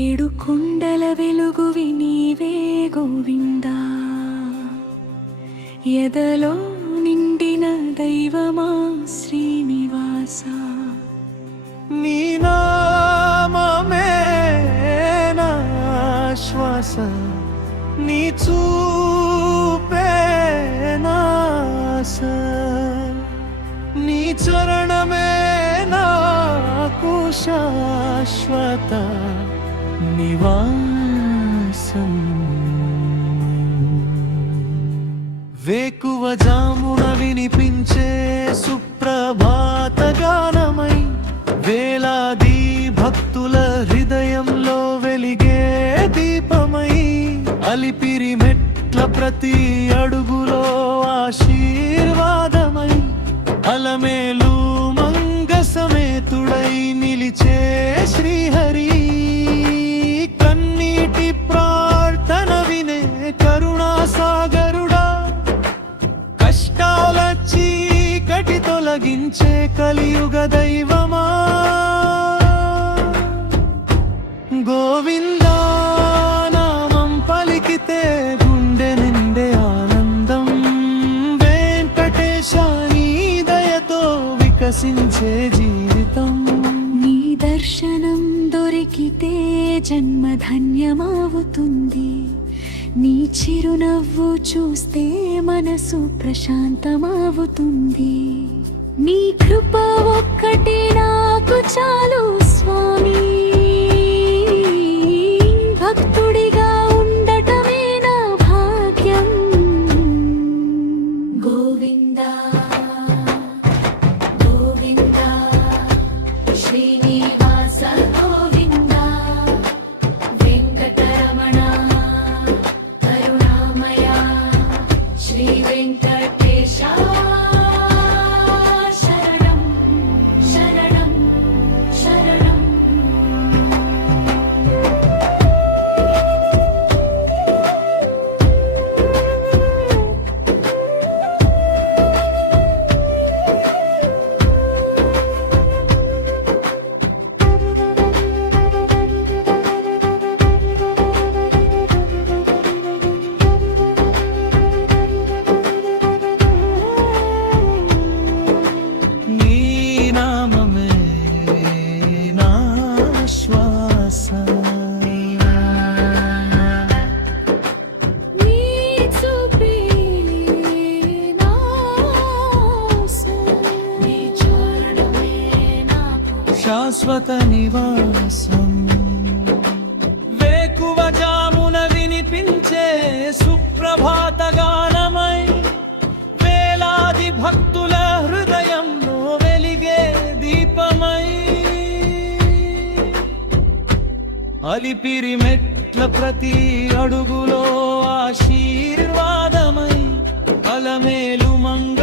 ఏడు కొండల వెలుగువి నీవే గోవిందా, ఎదలో నిండిన దైవమా శ్రీనివాస. నీ నామమే నా శ్వాస, నీ చూపే నా ఆశ, నీ చరణమే నాకు శాశ్వత నివాసం. వేకువ జామున వినిపించే సుప్రభాత గానమై, వేలాది భక్తుల హృదయంలో వెలిగే దీపమై, అలిపిరి మెట్ల ప్రతి అడుగులో ఆశీర్వాదమై, అలమేలు మంగ సమేతుడై నిలిచే శ్రీహరి. కన్నీటి ప్రార్థన వినే కరుణా సాగరుడా, కష్టాల చీకటి తొలగించే కలియుగ దైవమా. గోవిందా నామం పలికితే గుండె నిండే ఆనందం, వెంకటేశ నీ దయతో వికసించే జీవితం. నీ దర్శనం దొరికితే జన్మ ధన్యమవుతుంది, నీ చిరునవ్వు చూస్తే మనసు ప్రశాంతమవుతుంది. నీ కృప ఒక్కటి నాకు చాలు స్వామి, భక్తుడిగా ఉండటమే నా భాగ్యం. గోవిందా గోవిందా శ్రీనివాస గోవిందా, వెంకటరమణ కరుణామయ శ్రీ వెంకటేశ. శరణం శరణం శరణం. నీ నామమే నా శ్వాస, నీ చూపే నా ఆశ, నీ చరణమే నాకు శాశ్వత నివాసం. వేకువ జామున వినిపించే సుప్రభాత గానమై, వేలాది భక్తుల హృదయంలో వెలిగే దీపమై, అలిపిరి మెట్ల ప్రతి అడుగులో ఆశీర్వాదమై, అలమేలు మంగ